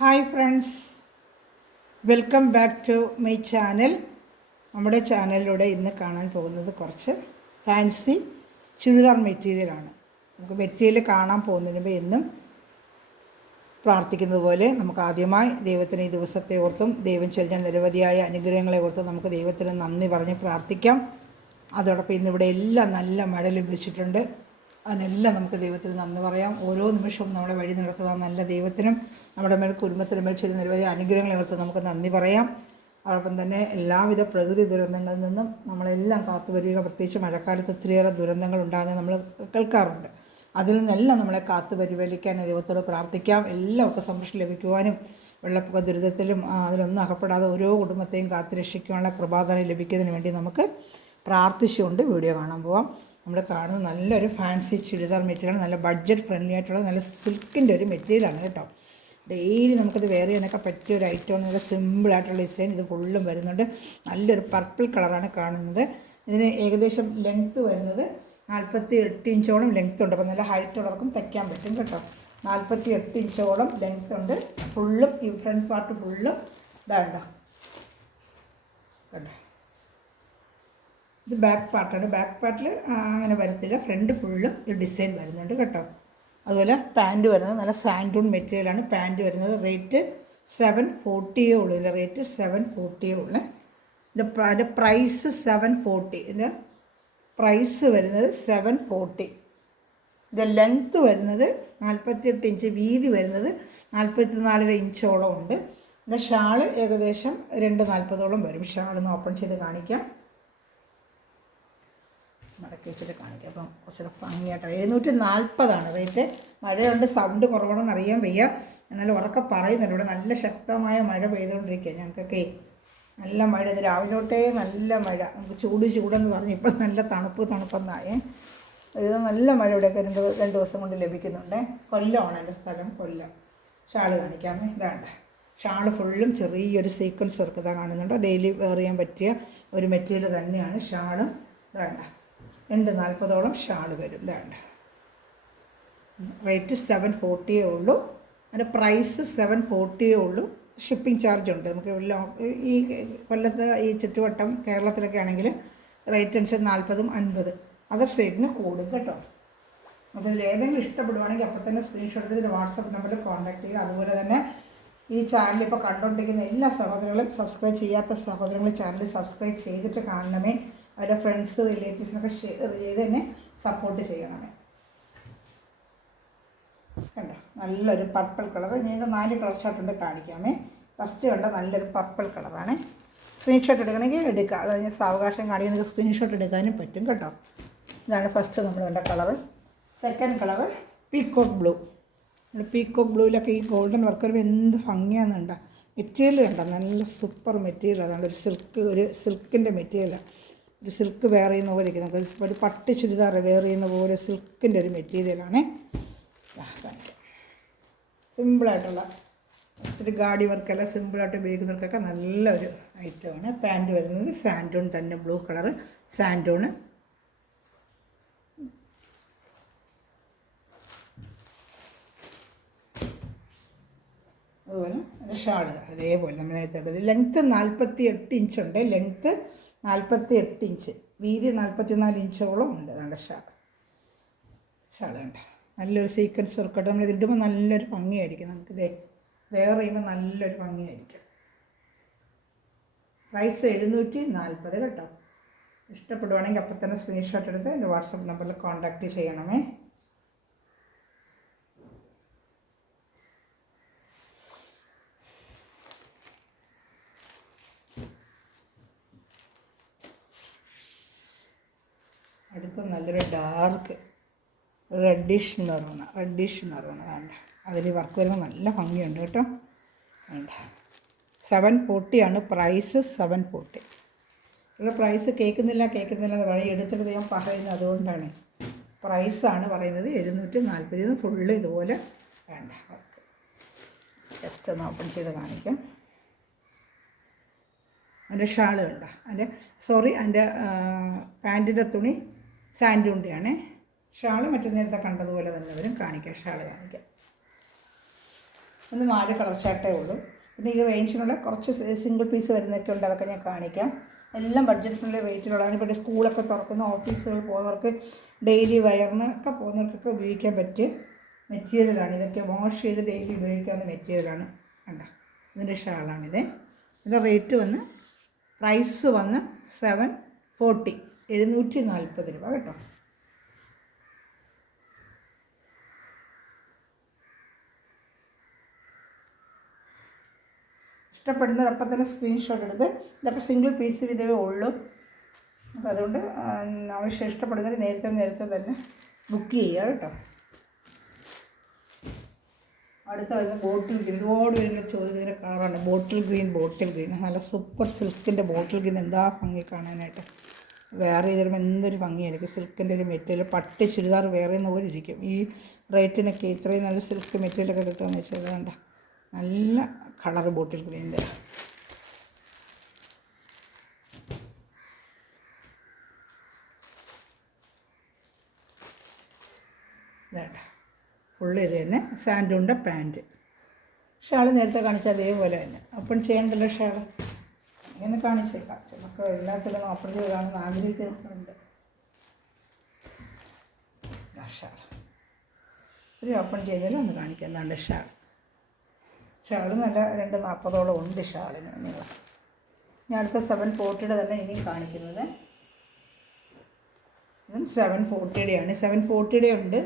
Hi friends, welcome back to my channel. നമ്മുടെ ചാനലിലൂടെ ഇന്ന് കാണാൻ പോകുന്നത് കുറച്ച് ഫാൻസി ചുരിദാർ മെറ്റീരിയലാണ്. നമുക്ക് മെറ്റീരിയൽ കാണാൻ പോകുന്നതിന് മുമ്പ് എന്നും പ്രാർത്ഥിക്കുന്നത് പോലെ നമുക്ക് ആദ്യമായി ദൈവത്തിന് ഈ ദിവസത്തെ ഓർത്തും ദൈവം ചെറിയ നിരവധിയായ അനുഗ്രഹങ്ങളെ ഓർത്തും നമുക്ക് ദൈവത്തിന് നന്ദി പറഞ്ഞ് പ്രാർത്ഥിക്കാം. അതോടൊപ്പം ഇന്നിവിടെ എല്ലാം നല്ല മഴ ലഭിച്ചിട്ടുണ്ട്. അതിനെല്ലാം നമുക്ക് ദൈവത്തിന് നന്ദി പറയാം. ഓരോ നിമിഷവും നമ്മളെ വഴി നടത്തുന്ന നല്ല ദൈവത്തിനും നമ്മുടെ മേൽ കുടുംബത്തിന് മേൽ ചെറിയ നിരവധി അനുഗ്രഹങ്ങളെ ഓർത്ത് നമുക്ക് നന്ദി പറയാം. അതോടൊപ്പം തന്നെ എല്ലാവിധ പ്രകൃതി ദുരന്തങ്ങളിൽ നിന്നും നമ്മളെല്ലാം കാത്തുവരിക. പ്രത്യേകിച്ച് മഴക്കാലത്ത് ഒത്തിരിയേറെ ദുരന്തങ്ങൾ ഉണ്ടാകുന്നത് നമ്മൾ കേൾക്കാറുണ്ട്. അതിൽ നിന്നെല്ലാം നമ്മളെ കാത്തു പരിപാലിക്കാൻ ദൈവത്തോട് പ്രാർത്ഥിക്കാം. എല്ലാവർക്കും സംരക്ഷണം ലഭിക്കുവാനും വെള്ളപ്പൊക്ക ദുരിതത്തിലും അതിലൊന്നും അകപ്പെടാതെ ഓരോ കുടുംബത്തെയും കാത്തുരക്ഷിക്കുവാനുള്ള കൃപാദാനം ലഭിക്കുന്നതിന് വേണ്ടി നമുക്ക് പ്രാർത്ഥിച്ചുകൊണ്ട് വീഡിയോ കാണാൻ പോകാം. നമ്മൾ കാണുന്നത് നല്ലൊരു ഫാൻസി ചുരിദാർ മെറ്റീരിയലാണ്. നല്ല ബഡ്ജറ്റ് ഫ്രണ്ട്ലി ആയിട്ടുള്ള നല്ല സിൽക്കിൻ്റെ ഒരു മെറ്റീരിയലാണ് കേട്ടോ. ഡെയിലി നമുക്കത് വെയർ ചെയ്യാനൊക്കെ പറ്റിയ ഒരു ഐറ്റമാണ്. നല്ല സിമ്പിളായിട്ടുള്ള ഡിസൈൻ. ഇത് ഫുള്ളും വരുന്നുണ്ട്. നല്ലൊരു പർപ്പിൾ കളറാണ് കാണുന്നത്. ഇതിന് ഏകദേശം ലെങ്ത്ത് വരുന്നത് 48 ഇഞ്ചോളം ലെങ്ത്ത് ഉണ്ട്. അപ്പോൾ നല്ല ഹൈറ്റ് ഉള്ളവർക്കും തയ്ക്കാൻ പറ്റും കേട്ടോ. 48 ഇഞ്ചോളം ലെങ്ത്ത് ഉണ്ട്. ഫുള്ളും ഈ ഫ്രണ്ട് പാർട്ട് ഫുള്ളും ഇതാണ്ടോ കേട്ടോ. ഇത് ബാക്ക് പാർട്ടാണ്. ബാക്ക് പാർട്ടിൽ അങ്ങനെ വരത്തില്ല. ഫ്രണ്ട് ഫുള്ളും ഈ ഡിസൈൻ വരുന്നുണ്ട് കേട്ടോ. അതുപോലെ പാൻറ്റ് വരുന്നത് നല്ല സാൻഡൂൺ മെറ്റീരിയലാണ്. പാൻറ്റ് വരുന്നത് റേറ്റ് 740 ഉള്ളൂ. ഇതിൻ്റെ റേറ്റ് 740 ഉള്ളു. ഇതിൻ്റെ പ്രൈസ് 740. ഇതിൻ്റെ പ്രൈസ് വരുന്നത് 740. ഇതിൻ്റെ ലെങ്ത്ത് വരുന്നത് 48 ഇഞ്ച്, വീതി വരുന്നത് 44.5 ഇഞ്ചോളം ഉണ്ട്. പിന്നെ ഷാള് ഏകദേശം 240ഓളം വരും. ഷാളൊന്ന് ഓപ്പൺ ചെയ്ത് കാണിക്കാം, മടക്കി വെച്ചിട്ട് കാണിക്കാം. അപ്പം കുറച്ചുകൂടെ ഭംഗിയായിട്ട് 740 റേറ്റ്. മഴയുണ്ട്, സൗണ്ട് കുറവാണെന്ന് അറിയാൻ വയ്യ, എന്നാലും ഉറക്കെ പറയുന്നുണ്ട്. ഇവിടെ നല്ല ശക്തമായ മഴ പെയ്തുകൊണ്ടിരിക്കുക. ഞങ്ങൾക്കൊക്കെ നല്ല മഴ. ഇത് രാവിലെ തൊട്ടേ നല്ല മഴ. നമുക്ക് ചൂടെന്ന് പറഞ്ഞ് ഇപ്പം നല്ല തണുപ്പെന്നായേ. ഇത് നല്ല മഴ ഇവിടെയൊക്കെ രണ്ട് ദിവസം കൊണ്ട് ലഭിക്കുന്നുണ്ട്. കൊല്ലമാണ് എൻ്റെ സ്ഥലം, കൊല്ലം. ഷാള് കാണിക്കാമേ. ഇതാണ്ട് ഷാള് ഫുള്ളും ചെറിയൊരു സീക്വൻസ് വർക്ക് ഇതാ കാണുന്നുണ്ട്. ഡെയിലി വെയർ ചെയ്യാൻ പറ്റിയ ഒരു മെറ്റീരിയൽ തന്നെയാണ് ഷാളും. ഇതാണ്ട 240ഓളം ഷാള് വരും. ഇതാണ്ട് റേറ്റ് 740 ഉള്ളൂ. അതിൻ്റെ പ്രൈസ് 740 ഉള്ളൂ. ഷിപ്പിംഗ് ചാർജ് ഉണ്ട്. നമുക്ക് ഈ കൊല്ലത്ത് ഈ ചുറ്റുവട്ടം കേരളത്തിലൊക്കെ ആണെങ്കിൽ റേറ്റ് അനുസരിച്ച് 40ഉം 50 അതർ സ്റ്റേറ്റിന് കൂടും കേട്ടോ. അപ്പോൾ ഇതിൽ ഏതെങ്കിലും ഇഷ്ടപ്പെടുവാണെങ്കിൽ അപ്പോൾ തന്നെ സ്ക്രീൻഷോട്ട് എടുത്ത് വാട്സപ്പ് നമ്പറിൽ കോൺടാക്ട് ചെയ്യുക. അതുപോലെ തന്നെ ഈ ചാനൽ ഇപ്പോൾ കണ്ടുകൊണ്ടിരിക്കുന്ന എല്ലാ സഹോദരങ്ങളും സബ്സ്ക്രൈബ് ചെയ്യാത്ത സഹോദരങ്ങൾ ചാനൽ സബ്സ്ക്രൈബ് ചെയ്തിട്ട് കാണണമേ. അവരുടെ ഫ്രണ്ട്സ് റിലേറ്റീവ്സിനൊക്കെ ഷെയർ ചെയ്ത് തന്നെ സപ്പോർട്ട് ചെയ്യണമേ. കണ്ടോ നല്ലൊരു പർപ്പിൾ കളർ. ഇനി 4 കളർ ഷർട്ടുണ്ട് കാണിക്കാമേ. ഫസ്റ്റ് കണ്ട നല്ലൊരു പർപ്പിൾ കളറാണ്. സ്ക്രീൻഷോട്ട് എടുക്കണമെങ്കിൽ എടുക്കുക. അത് കഴിഞ്ഞ് സാവകാശം കാണിക്കുന്നത് സ്ക്രീൻഷോട്ട് എടുക്കാനും പറ്റും കേട്ടോ. ഇതാണ് ഫസ്റ്റ് നമ്മൾ കണ്ട colour. Second colour peacock blue. Peacock ബ്ലൂവിലൊക്കെ ഈ ഗോൾഡൻ വർക്ക് വരുമ്പോൾ എന്ത് ഭംഗിയാണെന്നുണ്ട. മെറ്റീരിയൽ കണ്ടോ, നല്ല സൂപ്പർ മെറ്റീരിയൽ. അതാണ് ഒരു സിൽക്കിൻ്റെ മെറ്റീരിയലാണ്. ഒരു സിൽക്ക് വെയർ ചെയ്യുന്ന പോലെ ഇരിക്കും. നമുക്ക് ഒരു പട്ട് ചുരിദാർ വെയർ ചെയ്യുന്ന പോലെ സിൽക്കിൻ്റെ ഒരു മെറ്റീരിയലാണ്. കാണിക്കാം. സിമ്പിളായിട്ടുള്ള ഒത്തിരി ഗാഡി വർക്കല്ല, സിമ്പിളായിട്ട് ഉപയോഗിക്കുന്നവർക്കൊക്കെ നല്ലൊരു ഐറ്റമാണ്. പാൻറ്റ് വരുന്നത് സാൻഡൂൺ തന്നെ, ബ്ലൂ കളറ് സാൻഡൂണ്. അതുപോലെ ഷാള് അതേപോലെ നമ്മൾ നേരത്തെ ഇട്ടത്. ലെങ്ത്ത് 48 ഇഞ്ചുണ്ട്. ലെങ്ത്ത് 48 ഇഞ്ച്, വീതി 44 ഇഞ്ചോളം ഉണ്ട്. നമ്മുടെ ഷാള് കണ്ട നല്ലൊരു സീക്വൻസ് വർക്കൗട്ട്. നമ്മൾ ഇതിടുമ്പോൾ നല്ലൊരു ഭംഗിയായിരിക്കും. നമുക്കിത് വെയർ ചെയ്യുമ്പോൾ നല്ലൊരു ഭംഗിയായിരിക്കും. പ്രൈസ് 740 കേട്ടോ. ഇഷ്ടപ്പെടുവാണെങ്കിൽ അപ്പോൾ തന്നെ സ്ക്രീൻഷോട്ട് എടുത്ത് എൻ്റെ വാട്സപ്പ് നമ്പറിൽ കോൺടാക്റ്റ് ചെയ്യണമേ. അടുത്ത നല്ലൊരു ഡാർക്ക് റെഡിഷ് നിറമാണ്. വേണ്ട അതിൽ വർക്ക് വരുമ്പോൾ നല്ല ഭംഗിയുണ്ട് കേട്ടോ. വേണ്ട 740 പ്രൈസ്. 740. ഇവിടെ പ്രൈസ് കേൾക്കുന്നില്ല വഴി എടുത്തിട്ട് ഞാൻ പറയുന്നത്. അതുകൊണ്ടാണ് പ്രൈസാണ് പറയുന്നത് 740. ഫുള്ള് ഇതുപോലെ വേണ്ട വർക്ക്. ജസ്റ്റ് ഒന്ന് ഓപ്പൺ ചെയ്ത് കാണിക്കാം. അതിൻ്റെ ഷാള് കണ്ട, അതിൻ്റെ പാൻറ്റിൻ്റെ തുണി സാൻഡൂണിൻ്റെയാണ്. ഷാള് മറ്റു നേരത്തെ കണ്ടതുപോലെ തന്നെ വരും. കാണിക്കാം, ഷാള് കാണിക്കാം. ഇന്ന് 4 കളർ ചാർട്ടേ ഉള്ളൂ. പിന്നെ ഈ റേഞ്ചിനുള്ള കുറച്ച് സിംഗിൾ പീസ് വരുന്നതൊക്കെ ഉണ്ട്, അതൊക്കെ ഞാൻ കാണിക്കാം. എല്ലാം ബഡ്ജറ്റിനുള്ള റേറ്റിലുള്ളതാണ്. പിന്നെ സ്കൂളൊക്കെ തുറക്കുന്ന, ഓഫീസുകൾ പോകുന്നവർക്ക്, ഡെയിലി വയറിനൊക്കെ പോകുന്നവർക്കൊക്കെ ഉപയോഗിക്കാൻ പറ്റിയ മെറ്റീരിയലാണ്. ഇതൊക്കെ വാഷ് ചെയ്ത് ഡെയിലി ഉപയോഗിക്കാവുന്ന മെറ്റീരിയലാണ്. കണ്ട, ഇതിൻ്റെ ഷാളാണിത്. ഇതിൻ്റെ റേറ്റ് വന്ന് പ്രൈസ് വന്ന് 740, 740 രൂപ കേട്ടോ. ഇഷ്ടപ്പെടുന്നത് അപ്പം തന്നെ സ്ക്രീൻഷോട്ട് എടുത്ത്, ഇതൊക്കെ സിംഗിൾ പീസ് ഇതേ ഉള്ളൂ. അപ്പോൾ അതുകൊണ്ട് ആവശ്യം ഇഷ്ടപ്പെടുന്നവർ നേരത്തെ തന്നെ ബുക്ക് ചെയ്യുക കേട്ടോ. അടുത്ത വരുന്ന ബോട്ടിൽ ഗ്രീൻ, ഒരുപാട് പേരുകൾ ചോദിക്കുന്ന കളറാണ് ബോട്ടിൽ ഗ്രീൻ. നല്ല സൂപ്പർ സിൽക്കിൻ്റെ ബോട്ടിൽ ഗ്രീൻ, എന്താ ഭംഗി കാണാനായിട്ട്. വേറെ ചെയ്തിരുമ്പോൾ എന്തൊരു ഭംഗിയായിരിക്കും. സിൽക്കിൻ്റെ ഒരു മെറ്റീരിയൽ, പട്ട് ചുരിദാർ വേറെ പോലെ ഇരിക്കും. ഈ റേറ്റിനൊക്കെ ഇത്രയും നല്ല സിൽക്ക് മെറ്റീരിയലൊക്കെ കിട്ടുകയെന്ന് വെച്ചാൽ വേണ്ട, നല്ല കളർ ബോട്ടിൽ ഗ്രീൻ്റെ. വേണ്ട ഫുള്ള് ഇത് തന്നെ, സാൻഡുണ്ട പാൻറ്റ്. ഷാൾ നേരത്തെ കാണിച്ചാൽ അതേപോലെ തന്നെ. അപ്പം ചെയ്യണ്ടല്ലോ ഷാൾ, ഇങ്ങനെ കാണിച്ചേക്കാം. ചിലപ്പോൾ എല്ലാത്തിലും അപ്പുറത്ത് കാണുന്ന ആഗ്രഹിക്കുന്നുണ്ട്. ഷാൾ ഇത്തിരി ഓപ്പൺ ചെയ്താലും ഒന്ന് കാണിക്കാം. എന്താണ്ട് ഷാൾ നല്ല 240 ഉണ്ട് ഷാളിന് നീളം. ഞാൻ അടുത്ത 740 തന്നെ ഇനിയും കാണിക്കുന്നത്. ഇതും 740 ആണ്. 740 ഉണ്ട്,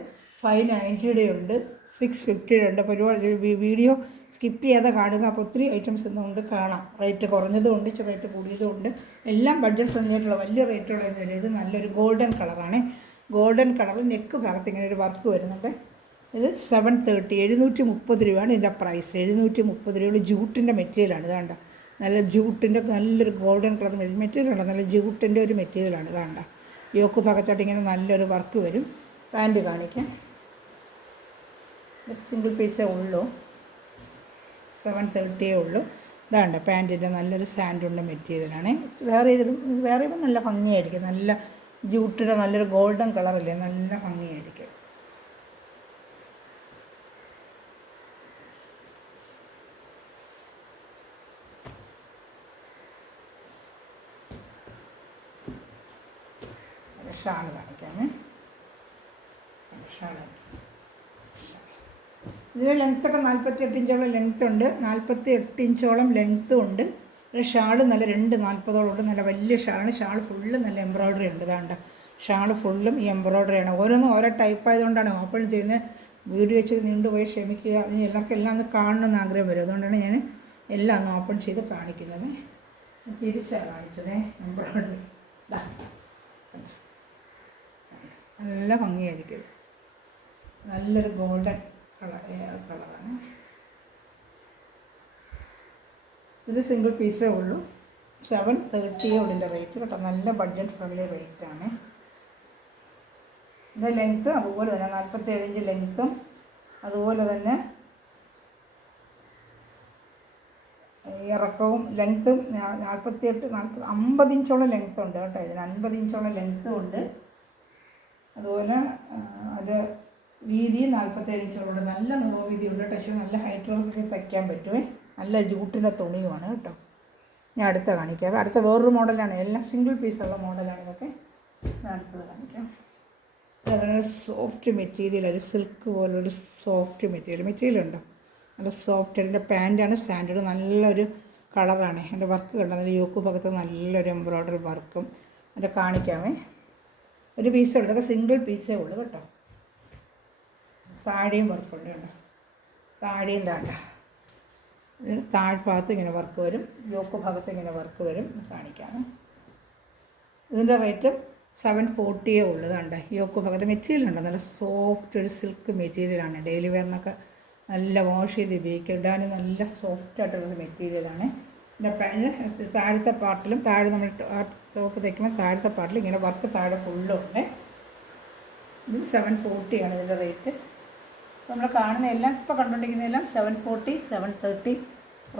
590 ഉണ്ട്, 650 ഉണ്ട്. അപ്പോൾ ഒരുപാട് വീഡിയോ സ്കിപ്പ് ചെയ്യാതെ കാണുക. അപ്പോൾ ഒത്തിരി ഐറ്റംസ് ഇന്നുകൊണ്ട് കാണാം. റേറ്റ് കുറഞ്ഞതും ഉണ്ട്, റേറ്റ് കൂടിയതും ഉണ്ട്. എല്ലാം ബഡ്ജറ്റ് ഫ്രണ്ട്ലി ആയിട്ടുള്ള വലിയ റേറ്റുള്ളതൊന്നുമില്ല. ഇത് നല്ലൊരു ഗോൾഡൻ കളറാണ്. ഗോൾഡൻ കളറിൽ നെക്ക് ഭാഗത്ത് ഇങ്ങനെ ഒരു വർക്ക് വരുന്നുണ്ട്. ഇത് 730, 730 രൂപയാണ് ഇതിൻ്റെ പ്രൈസ്. 730 രൂപ. ജൂട്ടിൻ്റെ മെറ്റീരിയലാണ്. ഇതാണ്ട, നല്ല ജൂട്ടിൻ്റെ നല്ലൊരു ഗോൾഡൻ കളർ മെറ്റീരിയലാണ്. നല്ല ജൂട്ടിൻ്റെ ഒരു മെറ്റീരിയലാണ്. ഇതാണ്ട, യോക്ക് ഭാഗത്തോട്ട് ഇങ്ങനെ നല്ലൊരു വർക്ക് വരും. പാൻറ്റ് കാണിക്കാം. സിംഗിൾ പീസേ ഉള്ളൂ, 730 ഉള്ളൂ. ഇതാണ്ട പാൻറ്റിൻ്റെ നല്ലൊരു സാൻഡുള്ള മെറ്റീരിയലാണ്. വേറെ നല്ല ഭംഗിയായിരിക്കും. നല്ല ജൂട്ടിൻ്റെ നല്ലൊരു ഗോൾഡൻ കളറില്ലേ, നല്ല ഭംഗിയായിരിക്കും. ഷാൾ കാണിക്കാമേ. ഷാൾ ഇതിൻ്റെ ലെങ്ത്തൊക്കെ 48 ഇഞ്ചോളം ലെങ്ത്ത് ഉണ്ട്, 48 ഇഞ്ചോളം ലെങ്ത്തും ഉണ്ട്. ഒരു ഷാള് നല്ല 240 ഉണ്ട്. നല്ല വലിയ ഷാളാണ്. ഷാൾ ഫുള്ള് നല്ല എംബ്രോയ്ഡറി ഉണ്ട്. ഇതാണ്ട്, ഷാൾ ഫുള്ളും ഈ എംബ്രോയ്ഡറിയാണ്. ഓരോന്നും ഓരോ ടൈപ്പ് ആയതുകൊണ്ടാണ് ഓപ്പൺ ചെയ്യുന്നത്. വീഡിയോ വെച്ച് നീണ്ടുപോയി ക്ഷമിക്കുക. ഇനി എല്ലാവർക്കും എല്ലാം ഒന്ന് കാണണമെന്ന് ആഗ്രഹം വരും. അതുകൊണ്ടാണ് ഞാൻ എല്ലാം ഒന്ന് ഓപ്പൺ ചെയ്ത് കാണിക്കുന്നത്. തിരിച്ചാണ് കാണിച്ചത് എംബ്രോയ്ഡറി. നല്ല ഭംഗിയായിരിക്കും. നല്ലൊരു ഗോൾഡൻ കളറാണ്. ഇതിൽ സിംഗിൾ പീസേ ഉള്ളൂ. 730 ഉള്ളിൻ്റെ റേറ്റ് കേട്ടോ. നല്ല ബഡ്ജറ്റ് ഫ്രണ്ട്ലി റേറ്റാണ്. ഇതിൻ്റെ ലെങ്ത്ത് അതുപോലെ തന്നെ 47 ഇഞ്ച് ലെങ്ത്തും, അതുപോലെ തന്നെ ഇറക്കവും ലെങ്ത്തും 50 ഇഞ്ചോളം ലെങ്ത്ത് ഉണ്ട് കേട്ടോ. ഇതിന് 50 ഇഞ്ചോളം ലെങ്ത്തും ഉണ്ട്. അതുപോലെ അത് വീതി 47 ഇഞ്ചോളം. നല്ല വീതി ഉണ്ട് കേട്ടോ. പക്ഷേ നല്ല ഹൈറ്റുള്ളവർക്ക് തയ്ക്കാൻ പറ്റുമേ. നല്ല ജൂട്ടിൻ്റെ തുണിയുമാണ് കേട്ടോ. ഞാൻ അടുത്ത കാണിക്കാം. അടുത്ത വേറൊരു മോഡലാണ്. എല്ലാം സിംഗിൾ പീസുള്ള മോഡലാണ് ഇതൊക്കെ. ഞാൻ അടുത്തത് കാണിക്കാം. അതാണ് സോഫ്റ്റ് മെറ്റീരിയൽ, ഒരു സിൽക്ക് പോലൊരു സോഫ്റ്റ് മെറ്റീരിയൽ ഉണ്ടോ, നല്ല സോഫ്റ്റ്. അതിൻ്റെ പാൻറ്റാണ് സാൻഡേർഡ്. നല്ലൊരു കളറാണ്. എൻ്റെ വർക്ക് കണ്ടോ, നല്ല യോക്ക് ഭാഗത്ത് നല്ലൊരു എംബ്രോയ്ഡറി വർക്കും. അതിൻ്റെ കാണിക്കാമേ. ഒരു പീസേ ഉള്ളൂ. ഇതൊക്കെ സിംഗിൾ പീസേ ഉള്ളൂ കേട്ടോ. താഴെയും വർക്കുണ്ട് കേട്ടോ. താഴെയും താഴ്ഭാഗത്ത് ഇങ്ങനെ വർക്ക് വരും, യോക്ക് ഭാഗത്ത് ഇങ്ങനെ വർക്ക് വരും. കാണിക്കാം. ഇതിൻ്റെ റേറ്റ് 740 ഉള്ളതുണ്ട്. യോക്ക് ഭാഗത്ത് മെറ്റീരിയൽ ഉണ്ട്. നല്ല സോഫ്റ്റ് ഒരു സിൽക്ക് മെറ്റീരിയലാണ്. ഡെയിലി വെയറിനൊക്കെ നല്ല വാഷ് ചെയ്ത് ഉപയോഗിക്കുക. ഇടാനും നല്ല സോഫ്റ്റായിട്ടുള്ളൊരു മെറ്റീരിയലാണ്. പിന്നെ താഴത്തെ പാർട്ടിലും, താഴെ നമ്മൾ ടോപ്പ് തയ്ക്കുമ്പോൾ താഴത്തെ പാർട്ടിൽ ഇങ്ങനെ വർക്ക് താഴെ ഫുള്ളുണ്ട്. ഇതിൽ 740 ആണ് ഇതിൻ്റെ റേറ്റ്. നമ്മൾ കാണുന്നതെല്ലാം, ഇപ്പോൾ കണ്ടുകൊണ്ടിരിക്കുന്നതെല്ലാം 740, 730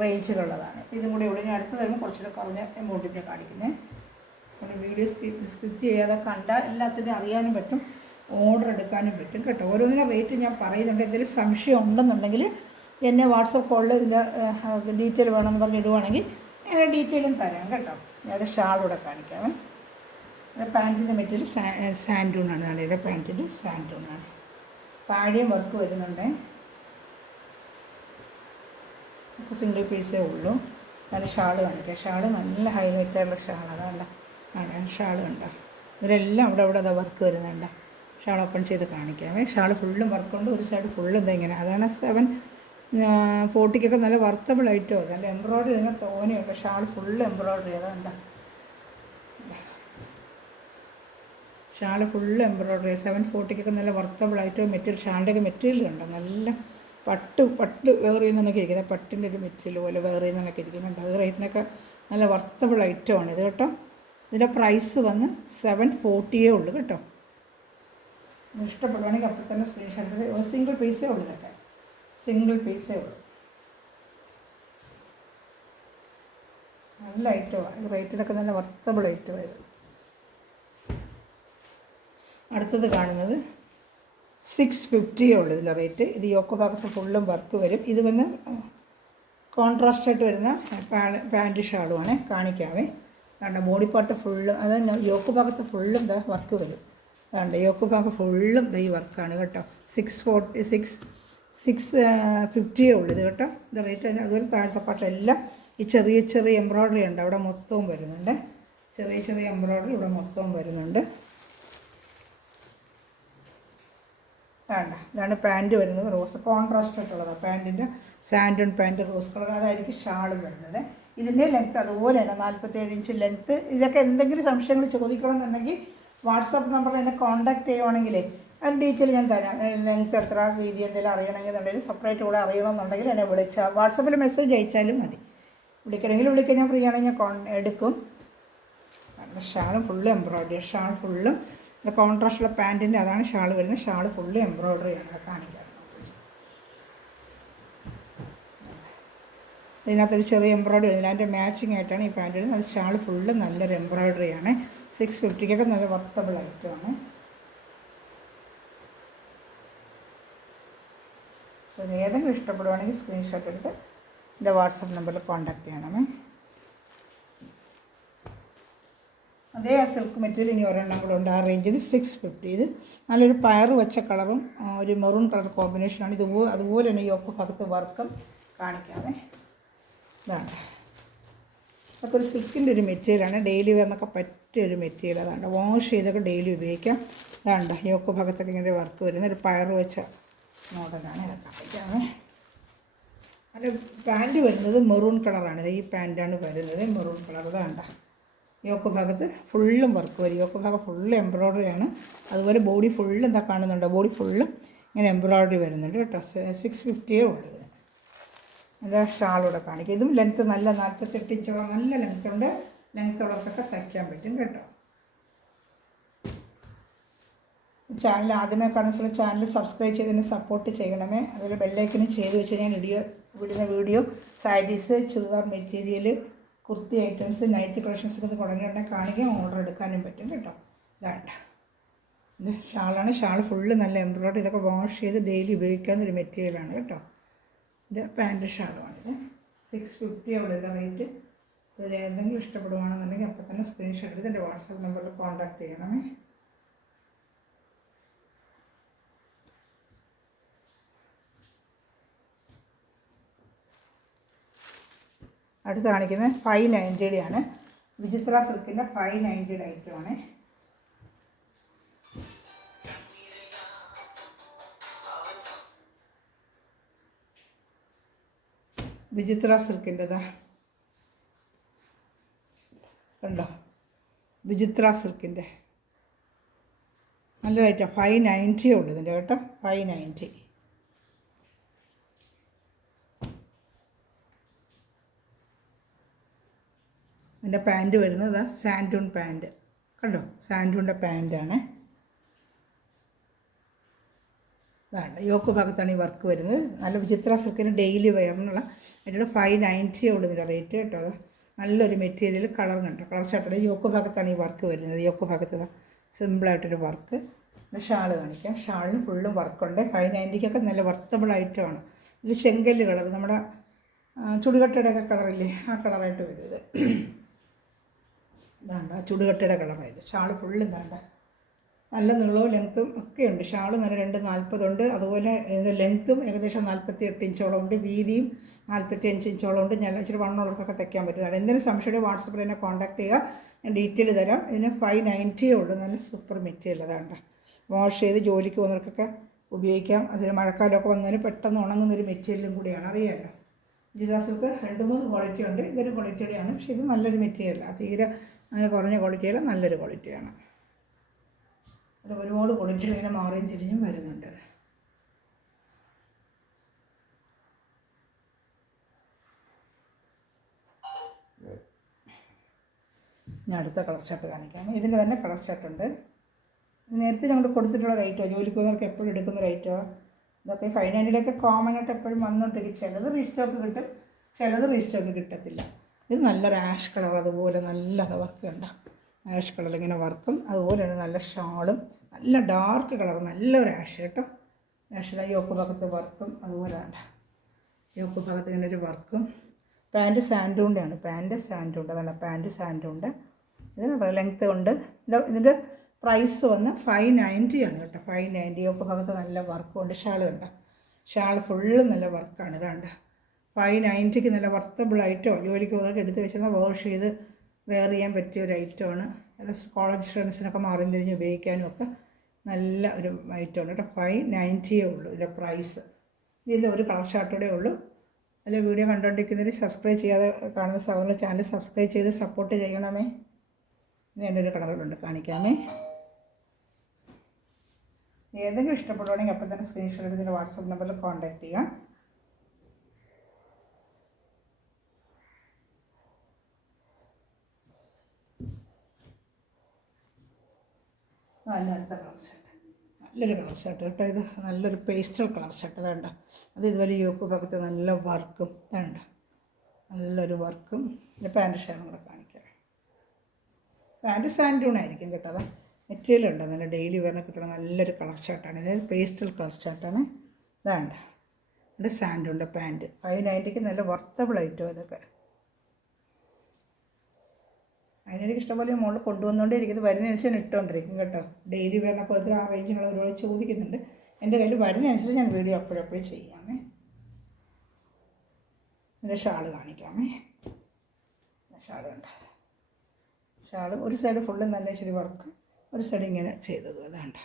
റേഞ്ചിലുള്ളതാണ്. ഇതും കൂടി ഇവിടെ ഞാൻ അടുത്ത് തരുമ്പോൾ കുറച്ചുകൂടെ കുറഞ്ഞ എമൗണ്ടിൻ്റെ കാണിക്കുന്നത്. അപ്പോൾ വീഡിയോ സ്കിപ്പ് ചെയ്യാതെ കണ്ടാൽ എല്ലാത്തിനും അറിയാനും പറ്റും, ഓർഡർ എടുക്കാനും പറ്റും കേട്ടോ. ഓരോന്നിനും റേറ്റ് ഞാൻ പറയുന്നുണ്ട്. എന്തെങ്കിലും സംശയം ഉണ്ടെന്നുണ്ടെങ്കിൽ എന്നെ വാട്സപ്പ് കോളിൽ ഇതിൻ്റെ ഡീറ്റെയിൽ വേണമെന്ന് പറഞ്ഞ് ഇടുവാണെങ്കിൽ ഞാൻ ഡീറ്റെയിലും തരാം കേട്ടോ. ഞാൻ ഷാളൂടെ കാണിക്കാമേ. പാൻറ്റിൻ്റെ മെറ്റീരിയൽ സാൻഡൂണാണ്. അതിൻ്റെ പാൻറ്റിൻ്റെ സാൻഡൂണാണ്. താഴെയും വർക്ക് വരുന്നുണ്ട്. നമുക്ക് സിംഗിൾ പീസേ ഉള്ളൂ. നല്ല ഷാള് കാണിക്കാം. ഷാള് നല്ല ഹൈലൈറ്റായുള്ള ഷാളാണ്. ആണ് ഷാള് കണ്ടോ. ഇതിലെല്ലാം അവിടെ അതാ വർക്ക് വരുന്നുണ്ട്. ഷാൾ ഓപ്പൺ ചെയ്ത് കാണിക്കാമേ. ഷാള് ഫുള്ളും വർക്കുണ്ട്. ഒരു സൈഡ് ഫുള്ളും ഇതെങ്ങനെ. അതാണ് 740 നല്ല വർത്തബിൾ ഐറ്റം. നല്ല എംബ്രോയ്ഡറി തന്നെ തോനെയുണ്ട്. Shawl full embroidery. അതുണ്ട് ഷാള് ഫുള്ള് എംബ്രോയ്ഡറി. 740 നല്ല വർത്തബിൾ ഐറ്റവും മെറ്റീരിയൽ. ഷാളിൻ്റെയൊക്കെ മെറ്റീരിയൽ ഉണ്ട്. നല്ല പട്ട് വേറെ ചെയ്യുന്നതൊക്കെ ഇരിക്കുന്നത്. പട്ടിൻ്റെ ഒരു മെറ്റീരിയൽ പോലെ വേറെ ചെയ്യുന്നതൊക്കെ ഇരിക്കുന്നുണ്ട്. അത് റേറ്റിനൊക്കെ നല്ല വർത്തബിൾ ഐറ്റമാണ് ഇത് കേട്ടോ. ഇതിൻ്റെ പ്രൈസ് വന്ന് 740 ഉള്ളൂ കേട്ടോ. ഇഷ്ടപ്പെടുവാണെങ്കിൽ അപ്പോൾ തന്നെ സ്ക്രീൻഷോട്ട്. സിംഗിൾ പീസേ ഉള്ളൂ. ഇതൊക്കെ സിംഗിൾ പീസേ ഉള്ളൂ. നല്ല ഐറ്റമാണ്. റേറ്റിനൊക്കെ നല്ല വർത്തബിൾ ഐറ്റമായിരുന്നു. അടുത്തത് കാണുന്നത് 650 ഉള്ളൂ ഇതിൻ്റെ റേറ്റ്. ഇത് യോക്ക് ഭാഗത്ത് ഫുള്ളും വർക്ക് വരും. ഇത് വന്ന് കോൺട്രാസ്റ്റായിട്ട് വരുന്ന പാൻറ്റ് ഷാളുമാണ്. കാണിക്കാവേ. കണ്ട ബോഡി പാർട്ട് ഫുള്ളും അത് യോക്ക് ഭാഗത്ത് ഫുള്ളും ഇതാ വർക്ക് വരും. കണ്ട യോക്ക് ഭാഗം ഫുള്ളും ഈ വർക്കാണ് കേട്ടോ. 650 ഉള്ളൂ ഇത് കേട്ടോ. ഇതിൻ്റെ റേറ്റ് അതുപോലെ താഴത്തെ പാട്ടെല്ലാം ഈ ചെറിയ എംബ്രോയ്ഡറി ഉണ്ട്. അവിടെ മൊത്തവും വരുന്നുണ്ട്. ചെറിയ എംബ്രോയ്ഡറി ഇവിടെ മൊത്തവും വരുന്നുണ്ട്. വേണ്ട. ഇതാണ് പാൻറ്റ് വരുന്നത്. റോസ് കോൺട്രാസ്റ്റ് ആയിട്ടുള്ളതാണ് പാൻറ്റിൻ്റെ. സാൻഡൂൺ പാൻറ്റ് റോസ് കളർ. അതായിരിക്കും ഷാളും വരുന്നത്. ഇതിൻ്റെ ലെങ്ത്ത് അതുപോലെ തന്നെ 47 ഇഞ്ച് ലെങ്ത്ത്. ഇതൊക്കെ എന്തെങ്കിലും സംശയങ്ങൾ ചോദിക്കണമെന്നുണ്ടെങ്കിൽ വാട്സാപ്പ് നമ്പറിൽ എന്നെ കോൺടാക്ട് ചെയ്യുവാണെങ്കിലേ അത് ഡീറ്റെയിൽ ഞാൻ തരാം. ലെങ്ത്ത് എത്ര, വീതി എന്തെങ്കിലും അറിയണമെന്നുണ്ടെങ്കിൽ സെപ്പറേറ്റ് കൂടെ അറിയണമെന്നുണ്ടെങ്കിൽ എന്നെ വിളിച്ചാൽ വാട്സാപ്പിൽ മെസ്സേജ് അയച്ചാലും മതി. വിളിക്കണമെങ്കിൽ വിളിക്കാൻ ഞാൻ ഫ്രീ ആണെങ്കിൽ ഞാൻ എടുക്കും. ഷാളും ഫുള്ള് എംബ്രോയ്ഡറി. ഷാൾ ഫുള്ളും കോൺട്രാസ്റ്റുള്ള പാൻറ്റിൻ്റെ അതാണ് ഷാൾ വരുന്നത്. ഷാൾ ഫുള്ള് എംബ്രോയ്ഡറിയാണ്. അത് കാണിക്കാം. ഇതിനകത്തൊരു ചെറിയ എംബ്രോയ്ഡറി വരുന്നില്ല. അതിൻ്റെ മാച്ചിങ് ആയിട്ടാണ് ഈ പാൻറ്റ് വരുന്നത്. അത് ഷാൾ ഫുള്ള് നല്ലൊരു എംബ്രോയ്ഡറിയാണ്. 650 നല്ല വർത്തബിൾ ഐറ്റമാണ്. അപ്പോൾ ഏതെങ്കിലും ഇഷ്ടപ്പെടുവാണെങ്കിൽ സ്ക്രീൻഷോട്ട് എടുത്ത് എൻ്റെ വാട്സപ്പ് നമ്പറിൽ കോൺടാക്ട് ചെയ്യണമേ. അതേ ആ സിൽക്ക് മെറ്റീരിയൽ ഇനി ഒരെണ്ണം കൂടെ ഉണ്ട്. ആ റേഞ്ചിൽ 650. ഇത് നല്ലൊരു പയർ വെച്ച കളറും ഒരു മെറൂൺ കളർ കോമ്പിനേഷനാണ്. അതുപോലെ തന്നെ യോക്ക് ഭാഗത്ത് വർക്കും കാണിക്കാമേ. ഇതാണ് അതൊക്കെ ഒരു സിൽക്കിൻ്റെ ഒരു മെറ്റീരിയലാണ്. ഡെയിലി വെയറിനൊക്കെ പറ്റിയൊരു മെറ്റീരിയൽ. അതാണ് വാഷ് ചെയ്തൊക്കെ ഡെയിലി ഉപയോഗിക്കാം. ഇതാണ്ട് യോക്ക് ഭാഗത്തൊക്കെ ഇങ്ങനെ വർക്ക് വരുന്ന ഒരു പയർ വെച്ച മോഡലാണ്. ഇതൊക്കെ കാണിക്കാമേ. അതിൻ്റെ പാൻറ്റ് വരുന്നത് മെറൂൺ കളറാണ്. ഈ പാൻറ്റാണ് വരുന്നത് മെറൂൺ കളർ. ഇതാണ്ട യോക്ക് ഭാഗത്ത് ഫുള്ളും വർക്ക് വരും. യോക്ക് ഭാഗം ഫുള്ള് എംബ്രോയ്ഡറിയാണ്. അതുപോലെ ബോഡി ഫുള്ള് എന്താ കാണുന്നുണ്ടോ, ബോഡി ഫുള്ളും ഇങ്ങനെ എംബ്രോയ്ഡറി വരുന്നുണ്ട് കേട്ടോ. 650 ഉള്ളൂ ഇതിന്. അതിൻ്റെ ഷാളൂടെ കാണിക്കും. ഇതും ലെങ്ത്ത് നല്ല 48 ഇഞ്ചോളം നല്ല ലെങ്ത്തുണ്ട്. ലെങ്ത്തുള്ളവർക്കൊക്കെ തയ്ക്കാൻ പറ്റും കേട്ടോ. ചാനൽ ആദ്യമേ കാണുന്ന ചാനൽ സബ്സ്ക്രൈബ് ചെയ്തതിന് സപ്പോർട്ട് ചെയ്യണമേ. അതുപോലെ ബെല്ലൈക്കനും ചെയ്ത് വെച്ച് ഞാൻ വിടുന്ന video saris, churidar material, kurti items, night കളക്ഷൻസൊക്കെ ഒന്ന് കുറഞ്ഞുണ്ടെങ്കിൽ കാണിക്കാൻ ഓർഡർ എടുക്കാനും പറ്റും കേട്ടോ. ഇതാണ്ട ഇത് ഷാളാണ്. ഷാൾ ഫുള്ള് നല്ല എംബ്രോയ്ഡറി. ഇതൊക്കെ വാഷ് ചെയ്ത് ഡെയിലി ഉപയോഗിക്കാവുന്നൊരു മെറ്റീരിയലാണ് കേട്ടോ. ഇത് പാൻറ്റ് ഷാളുമാണിത്. 650 ഉള്ളൂ ഇതിൻ്റെ റേറ്റ്. ഇതിൽ ഏതെങ്കിലും ഇഷ്ടപ്പെടുവാണെന്നുണ്ടെങ്കിൽ അപ്പോൾ തന്നെ സ്ക്രീൻഷോട്ട് എടുത്ത് എൻ്റെ വാട്സാപ്പ് നമ്പറിൽ കോൺടാക്ട് ചെയ്യണമേ. അടുത്ത് കാണിക്കുന്നത് 590 ആണ്. വിചിത്ര സിൽക്കിൻ്റെ 590 ഐറ്റമാണ്. വിചിത്ര സിൽക്കിൻ്റെതാ കണ്ടോ. വിചിത്ര സിൽക്കിൻ്റെ നല്ല റേറ്റാണ്. 590 ഉള്ളൂ ഇതിൻ്റെ കേട്ടോ. 590. ഇതിൻ്റെ പാൻറ്റ് വരുന്നത് സാൻഡൂൺ പാൻറ്റ് കണ്ടോ. സാൻഡൂണിൻ്റെ പാൻറ്റാണ്. ഇതാണ് യോക്ക് ഭാഗത്താണ് ഈ വർക്ക് വരുന്നത്. നല്ല വിചിത്ര സിൽക്കിന് ഡെയിലി വെയറിനുള്ള അതിൻ്റെ 590 ഉള്ളൂ ഇതിൻ്റെ റേറ്റ് കേട്ടോ. അത് നല്ലൊരു മെറ്റീരിയൽ. കളർ കണ്ടോ. കളർ ഷർട്ടിൻ്റെ യോക്ക് ഭാഗത്താണ് ഈ വർക്ക് വരുന്നത്. യോക്ക് ഭാഗത്ത് സിമ്പിളായിട്ടൊരു വർക്ക്. ഷാൾ കാണിക്കാം. ഷാളിന് ഫുള്ളും വർക്കുണ്ട്. 590 നല്ല വർത്തബിൾ ഐറ്റമാണ്. ഇത് ചെങ്കല്ല് കളർ, നമ്മുടെ ചുടുകട്ടയുടെയൊക്കെ കളറില്ലേ ആ കളറായിട്ട് വരും ഇത്. ഇതാണ്ട ചുടുകട്ടയുടെ കളറായത്. ഷാള് ഫുള്ളും ഇതാണ്ട നല്ല നീളവും ലെങ്ത്തും ഒക്കെ ഉണ്ട്. ഷാള് നല്ല 2.40 ഉണ്ട്. അതുപോലെ ഇതിൻ്റെ ലെങ്ത്തും ഏകദേശം 48 ഇഞ്ചോളം ഉണ്ട്, വീതിയും 45 ഇഞ്ചോളം ഉണ്ട്. ഞാൻ ഇച്ചിരി വണ്ണമുള്ളവർക്കൊക്കെ തയ്ക്കാൻ പറ്റുന്നതാണ്. എന്തെങ്കിലും സംശയം വാട്സപ്പിൽ എന്നെ കോൺടാക്ട് ചെയ്യുക, ഞാൻ ഡീറ്റെയിൽ തരാം. ഇതിന് 590 ഉള്ളൂ. നല്ല സൂപ്പർ മെറ്റീരിയൽ അതാണ്ട. വാഷ് ചെയ്ത് ജോലിക്ക് പോകുന്നവർക്കൊക്കെ ഉപയോഗിക്കാം. അതിന് മഴക്കാലമൊക്കെ വന്നതിന് പെട്ടെന്ന് ഉണങ്ങുന്നൊരു മെറ്റീരിയലും കൂടിയാണ്, അറിയാമല്ലോ. ജിജാ സിൽക്ക് 2-3 ക്വാളിറ്റി ഉണ്ട്. ഇതൊരു ക്വാളിറ്റിയുടെയാണ്, പക്ഷേ ഇത് നല്ലൊരു മെറ്റീരിയലാണ്. തീരെ അങ്ങനെ കുറഞ്ഞ ക്വാളിറ്റിയല്ല, നല്ലൊരു ക്വാളിറ്റിയാണ്. അത് ഒരുപാട് ക്വാളിറ്റികൾ ഇങ്ങനെ മാറിയും തിരിഞ്ഞും വരുന്നുണ്ട്. ഞാൻ അടുത്ത കളർ ഷർട്ട് കാണിക്കാം. ഇതിൻ്റെ തന്നെ കളർ ഷർട്ടുണ്ട്. നേരത്തെ ഞങ്ങൾ കൊടുത്തിട്ടുള്ള റേറ്റോ, ജോലിക്ക് പോകുന്നവർക്ക് എപ്പോഴും എടുക്കുന്ന റേറ്റോ. ഇതൊക്കെ 590 കോമൺ ആയിട്ട് എപ്പോഴും വന്നുകൊണ്ടിരിക്കും. ചിലത് റീസ്റ്റോക്ക് കിട്ടും, ചിലത് റീസ്റ്റോക്ക് കിട്ടത്തില്ല. ഇത് നല്ലൊരു ആഷ് കളർ, അതുപോലെ നല്ല വർക്ക് ഉണ്ട്. ആഷ് കളർ ഇങ്ങനെ വർക്കും, അതുപോലെയാണ് നല്ല ഷാളും, നല്ല ഡാർക്ക് കളർ, നല്ലൊരു ആഷ് കേട്ടോ. ആഷിലെ യോക്ക് ഭാഗത്ത് വർക്കും, അതുപോലെ ഉണ്ട് യോക്ക് ഭാഗത്ത് ഇങ്ങനെ ഒരു വർക്കും. പാൻറ്റ് സാൻഡൂണ്ടാണ്, പാൻറ്റ് സാൻഡൂണ്ട്, അതാണ് പാൻറ്റ് സാൻഡൂണ്ട്. ഇതിന് ലെങ്ത്ത് ഉണ്ട്. ഇതിൻ്റെ പ്രൈസ് വന്ന് 590 ആണ് കേട്ടോ. 590. യോക്ക് ഭാഗത്ത് നല്ല വർക്കും ഉണ്ട്. ഷാൾ കണ്ട, ഷാൾ ഫുള്ളും നല്ല വർക്കാണ്. ഇതാണ്ട് 590 നല്ല വർത്തബിളായിട്ടോ ജോലിക്ക് പോകുന്നവർക്ക് എടുത്ത് വെച്ചാൽ വാഷ് ചെയ്ത് വെയർ ചെയ്യാൻ പറ്റിയ ഒരു ഐറ്റമാണ്. കോളേജ് സ്റ്റുഡൻസിനൊക്കെ മാറി തിരിഞ്ഞ് ഉപയോഗിക്കാനും ഒക്കെ നല്ല ഒരു ഐറ്റമാണ് കേട്ടോ. 590 ഉള്ളൂ ഇതിൻ്റെ പ്രൈസ്. ഇതിൻ്റെ ഒരു കളർ ഷർട്ടോടെ ഉള്ളൂ. അല്ലെ വീഡിയോ കണ്ടുകൊണ്ടിരിക്കുന്നവർ സബ്സ്ക്രൈബ് ചെയ്യാതെ കാണുന്ന സഹോദരൻ ചാനൽ സബ്സ്ക്രൈബ് ചെയ്ത് സപ്പോർട്ട് ചെയ്യണമേ. ഇത് എൻ്റെ ഒരു കളറുകളുണ്ട്, കാണിക്കാമേ. ഏതെങ്കിലും ഇഷ്ടപ്പെടുവാണെങ്കിൽ അപ്പം തന്നെ സ്ക്രീൻഷോട്ട് എടുത്ത് ഇതിൻ്റെ വാട്സപ്പ് നമ്പറിൽ കോൺടാക്ട് ചെയ്യാം. അടുത്ത കളർ ഷർട്ട്, നല്ലൊരു കളർ ഷർട്ട് കേട്ടോ. ഇത് നല്ലൊരു പേസ്റ്റൽ കളർ ഷർട്ട് ഇതാണ്ട. അത് ഇതുപോലെ യോക്ക് ഭാഗത്ത് നല്ല വർക്കും ഇതാണ്ട, നല്ലൊരു വർക്കും. പിന്നെ പാൻറ്റ് ഷർട്ടും കൂടെ കാണിക്കാം. പാൻറ്റ് സാൻഡൂണായിരിക്കും കേട്ടോ. അതാ മെറ്റീരിയൽ ഉണ്ട്, നല്ല ഡെയിലി വെയറിന് കിട്ടുന്ന നല്ലൊരു കളർ ഷർട്ടാണ്. ഇത് പേസ്റ്റൽ കളർ ഷർട്ടാണ്. ഇതാണ്ട ഇത് സാൻഡൂണ്ട് പാൻറ്റ്. 590 നല്ല വർത്തബിൾ ഐറ്റം ഇതൊക്കെ. അതിനെനിക്ക് ഇഷ്ടംപോലെ മുകളിൽ കൊണ്ടുവന്നുകൊണ്ടേ ഇരിക്കുന്നത്. വരുന്നതനുസരിച്ച് ഇട്ടുകൊണ്ടിരിക്കും കേട്ടോ. ഡെയിലി വരുന്നപ്പോൾ ഒത്തിരി ആ റേഞ്ചിനുള്ള ഒരുപാട് ചോദിക്കുന്നുണ്ട്. എൻ്റെ കയ്യിൽ വരുന്നതനുസരിച്ച് ഞാൻ വീഡിയോ അപ്പോഴപ്പോഴും ചെയ്യാമേ. ഇതിൻ്റെ ഷാള് കാണിക്കാമേ. ഷാള് കണ്ട, ഷാള് ഒരു സൈഡ് ഫുള്ള് നല്ല ഇച്ചിരി വർക്ക്, ഒരു സൈഡ് ഇങ്ങനെ ചെയ്തത്. അതാണ്ട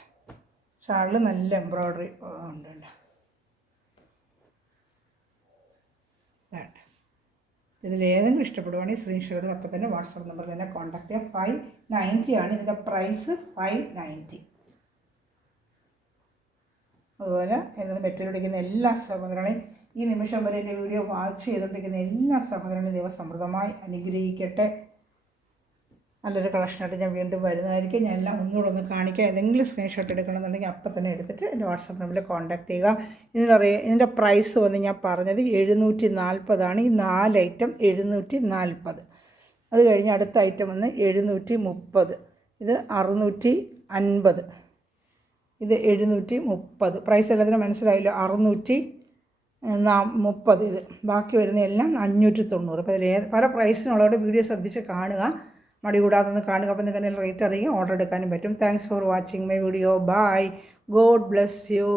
ഷാളിൽ നല്ല എംബ്രോയ്ഡറി ഉണ്ട്. ഇതാണ്ട. ഇതിലേതെങ്കിലും ഇഷ്ടപ്പെടുവാണെങ്കിൽ സ്ക്രീൻഷോട്ട് അപ്പം തന്നെ വാട്സപ്പ് നമ്പറിൽ തന്നെ കോൺടാക്ട് ചെയ്യാം. 590 ആണ് ഇതിൻ്റെ പ്രൈസ്. 590. അതുപോലെ എന്നത് മെറ്റീരിയൽ എല്ലാ സഹോദരങ്ങളെയും ഈ നിമിഷം വരെ എൻ്റെ വീഡിയോ വാച്ച് ചെയ്തുകൊണ്ടിരിക്കുന്ന എല്ലാ സഹോദരങ്ങളെയും ദൈവം സമൃദ്ധമായി അനുഗ്രഹിക്കട്ടെ. നല്ലൊരു കളക്ഷനായിട്ട് ഞാൻ വീണ്ടും വരുന്നതായിരിക്കും. ഞാൻ എല്ലാം ഒന്നുകൂടെ ഒന്ന് കാണിക്കാം. ഏതെങ്കിലും സ്ക്രീൻഷോട്ട് എടുക്കണമെന്നുണ്ടെങ്കിൽ അപ്പം തന്നെ എടുത്തിട്ട് എൻ്റെ വാട്സാപ്പ് നമ്പറിൽ കോൺടാക്ട് ചെയ്യുക. ഇതിൻ്റെ പ്രൈസ് വന്ന് ഞാൻ പറഞ്ഞത് 740 ആണ്. ഈ 4 ഐറ്റം 740. അത് കഴിഞ്ഞ് അടുത്ത ഐറ്റം വന്ന് 730. ഇത് 650. ഇത് 730. പ്രൈസ് എല്ലാത്തിനും മനസ്സിലായില്ലോ. 630 ഇത്. ബാക്കി വരുന്ന എല്ലാം 590. അപ്പോൾ ഇതിൽ പല പ്രൈസിനുള്ളവരുടെ വീഡിയോ ശ്രദ്ധിച്ച് കാണുക, മടി കൂടാതെ ഒന്ന് കാണുക. അപ്പോൾ നിങ്ങൾക്ക് റേറ്റ് അറിയുക, ഓർഡർ എടുക്കാനും പറ്റും. Thanks for watching my video. Bye. God bless U.